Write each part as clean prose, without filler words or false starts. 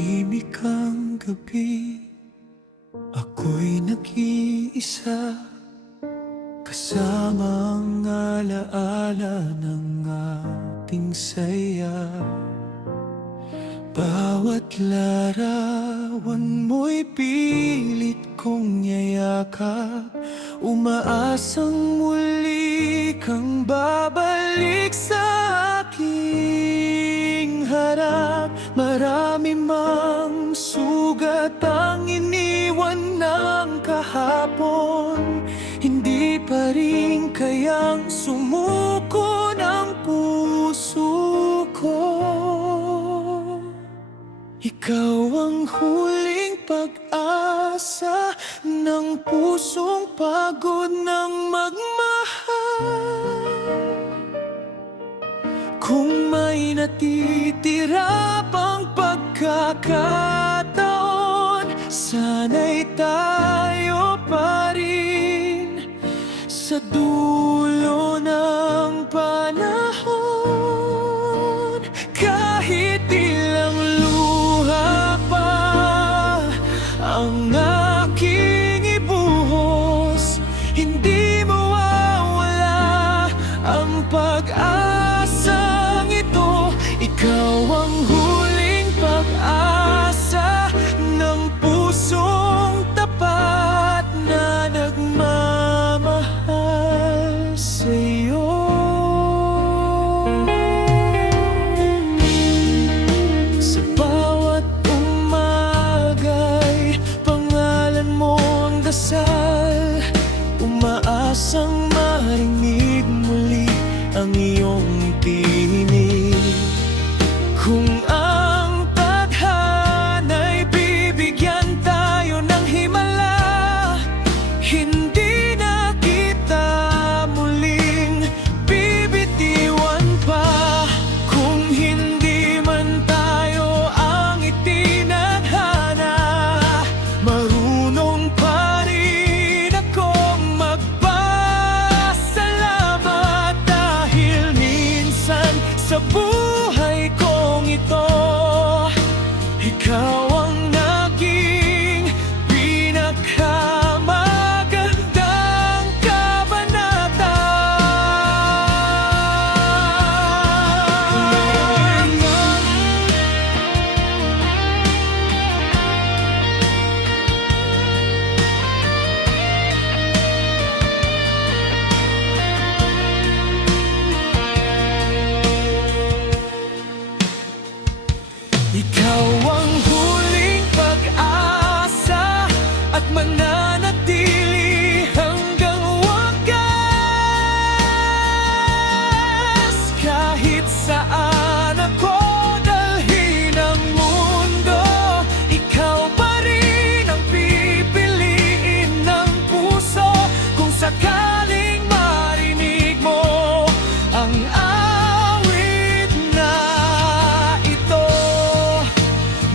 Tahimik ang gabi, ako'y nag-iisa, kasama ang alaala ng ating saya. Bawat larawan mo'y pilit kong yayakap, umaasang muli kang babalik sa aking harap. Marami mang sugat ang iniwan ng kahapon, hindi pa rin kayang sumuko ng puso ko. Ikaw ang huling pag-asa ng pusong pagod ng magmahal. Kung may natitira pang pagkakataon, sana'y tayo pa rin sa dulo ng panahon. Kahit ilang luha pa ang aking ibuhos, hindi mawawala ang pag-asang ito. Ikaw ang huling pag-asa ng pusong tapat na nagmamahal sa'yo. Sa bawat umaga'y pangalan mo ang dasal, umaasang marinig muli ang iyong tinig. Kung ang tadhana'y bibigyan tayo ng himala, hindi na kita muling bibitiwan pa. Kung hindi man tayo ang itinadhana, marunong pa rin akong magpasalamat, dahil minsan sa buhay kong ito, ikaw ang naging pinakamagandang kabanata. Ikaw ang huling pag-asa at mananatili hanggang wakas. Kahit saan ako dalhin ang mundo, ikaw pa rin ang pipiliin ng puso. Kung sakaling marinig mo ang awit na ito,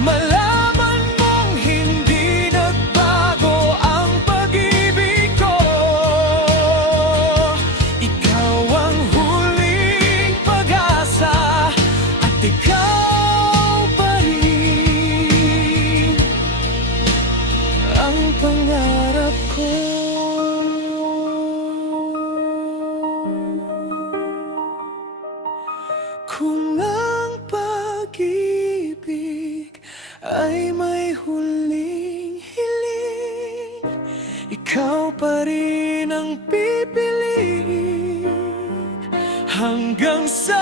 malaman mong hindi nagbago ang pag-ibig ko. Ikaw ang huling pag-asa at ikaw pa rin ang pangarap ko. Kung ang pag-ibig ay may huling hiling, ikaw pa rin ang pipiliin hanggang sa